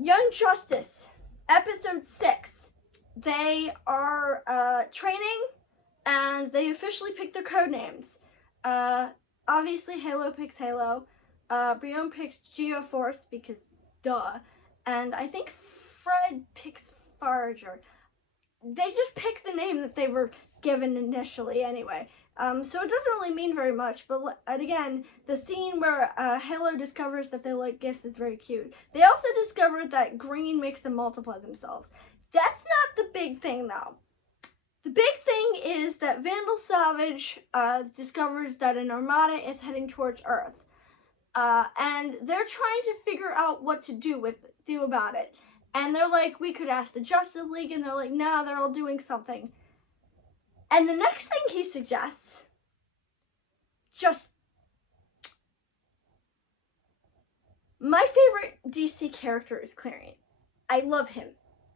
Young Justice, episode 6. They are training, and they officially pick their code names. Obviously, Halo picks Halo. Brion picks Geoforce because duh. And I think Fred picks Forager. They just picked the name that they were given initially anyway. So it doesn't really mean very much, but again, the scene where Halo discovers that they like gifts is very cute. They also discovered that green makes them multiply themselves. That's not the big thing, though. The big thing is that Vandal Savage discovers that an armada is heading towards Earth. And they're trying to figure out what to do about it. And they're like, we could ask the Justice League, and they're like, nah, they're all doing something. And the next thing he suggests, my favorite DC character is Clarion. I love him.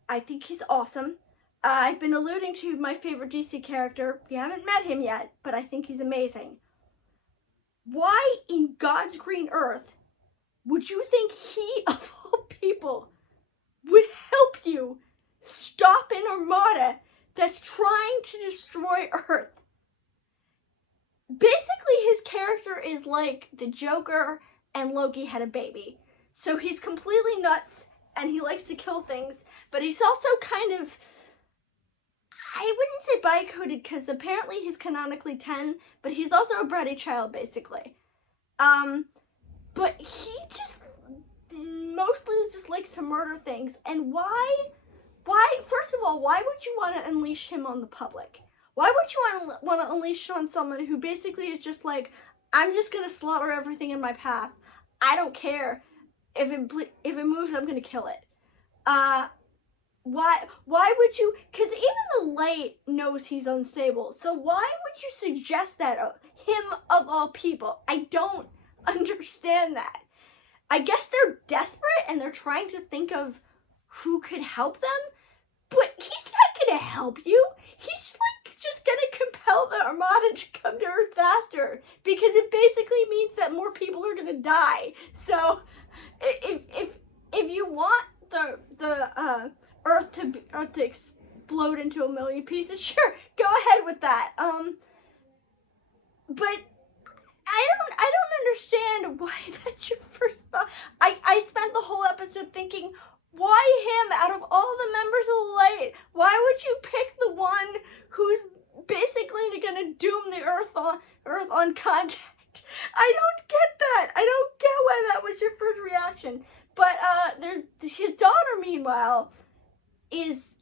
I think he's awesome. I've been alluding to my favorite DC character. We haven't met him yet, but I think he's amazing. Why in God's green earth would you think he, of all people, would help you stop an armada that's trying to destroy Earth? Basically, his character is like the Joker and Loki had a baby. So he's completely nuts, and he likes to kill things, but he's also kind of, I wouldn't say bi-coded, because apparently he's canonically 10, but he's also a bratty child, basically. But he just mostly just likes to murder things. And why, first of all, why would you want to unleash him on the public? Why would you want to unleash on someone who basically is just like, I'm just going to slaughter everything in my path. I don't care. If it moves, I'm going to kill it. Why would you, because even the light knows he's unstable, so why would you suggest that him of all people? I don't understand that. I guess they're desperate and they're trying to think of who could help them, but he's not going to help you. He's like just going to compel the armada to come to Earth faster, because it basically means that more people are going to die. So if you want the Earth to explode into a million pieces, sure, go ahead with that. But I don't understand why that's your first thought. I spent the whole episode thinking, why him out of all the members of the Light? Why would you pick the one who's basically gonna doom the Earth on contact? I don't get that. I don't get why that was your first reaction. But his daughter, meanwhile, is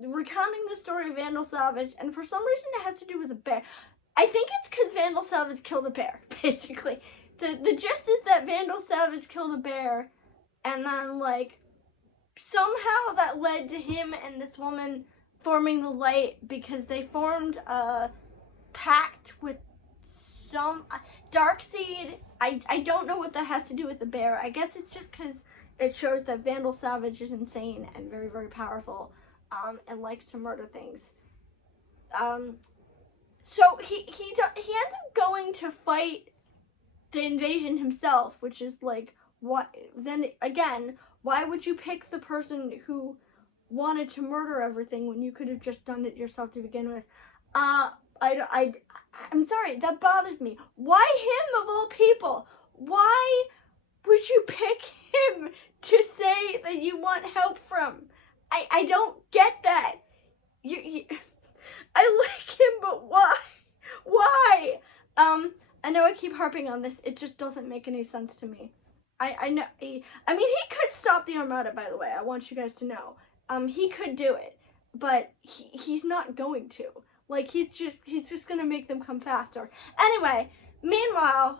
recounting the story of Vandal Savage, and for some reason it has to do with a bear. I think it's because Vandal Savage killed a bear, basically. The gist is that Vandal Savage killed a bear, and then, like, somehow that led to him and this woman forming the Light, because they formed a pact with some Darkseid. I don't know what that has to do with the bear. I guess it's just because it shows that Vandal Savage is insane and very, very powerful, and likes to murder things. So he ends up going to fight the invasion himself, which is like, what? Then again, why would you pick the person who wanted to murder everything when you could have just done it yourself to begin with? I'm sorry, that bothers me. Why him of all people? Why would you pick him to say that you want help from? I don't get that. I like him, but why? Why? I know I keep harping on this. It just doesn't make any sense to me. I know. He could stop the Armada, by the way. I want you guys to know. He could do it, but he's not going to. Like, he's just gonna make them come faster. Anyway, meanwhile,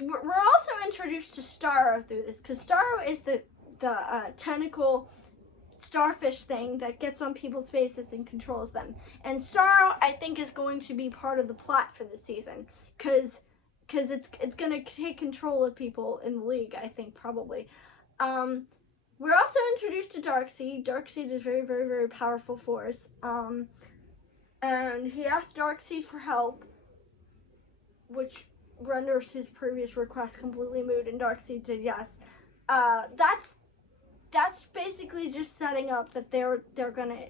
we're also introduced to Starro through this, because Starro is the tentacle starfish thing that gets on people's faces and controls them. And Starro, I think, is going to be part of the plot for this season, because it's going to take control of people in the League, I think, probably. We're also introduced to Darkseid. Darkseid is very, very, very powerful force. And he asked Darkseid for help, which renders his previous request completely moot, and Darkseid said yes. That's basically just setting up that they're gonna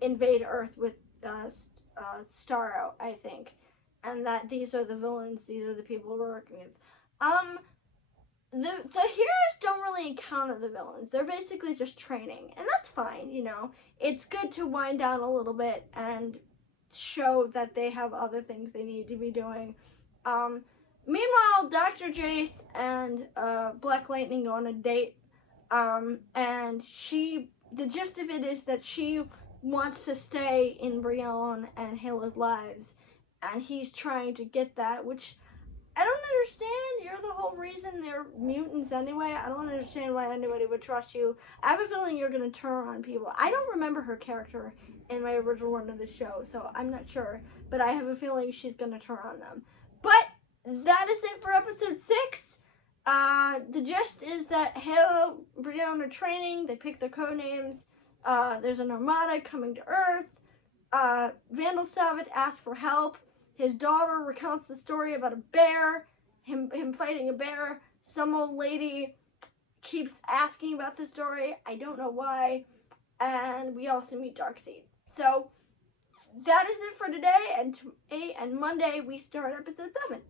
invade Earth with Starro, I think, and that these are the villains. These are the people we're working against. The heroes don't really encounter the villains. They're basically just training, and that's fine. It's good to wind down a little bit and show that they have other things they need to be doing. Meanwhile, Dr. Jace and Black Lightning go on a date, and the gist of it is that she wants to stay in Brienne and Hela's lives, and he's trying to get that, which I don't understand. You're the whole reason they're mutants anyway. I don't understand why anybody would trust you. I have a feeling you're going to turn on people. I don't remember her character in my original run of the show, so I'm not sure. But I have a feeling she's going to turn on them. But that is it for episode 6. The gist is that Hela and Brienne are training. They pick their code names. There's an armada coming to Earth. Vandal Savage asks for help. His daughter recounts the story about a bear, him fighting a bear. Some old lady keeps asking about the story. I don't know why. And we also meet Darkseid. So that is it for today. And Monday we start episode 7.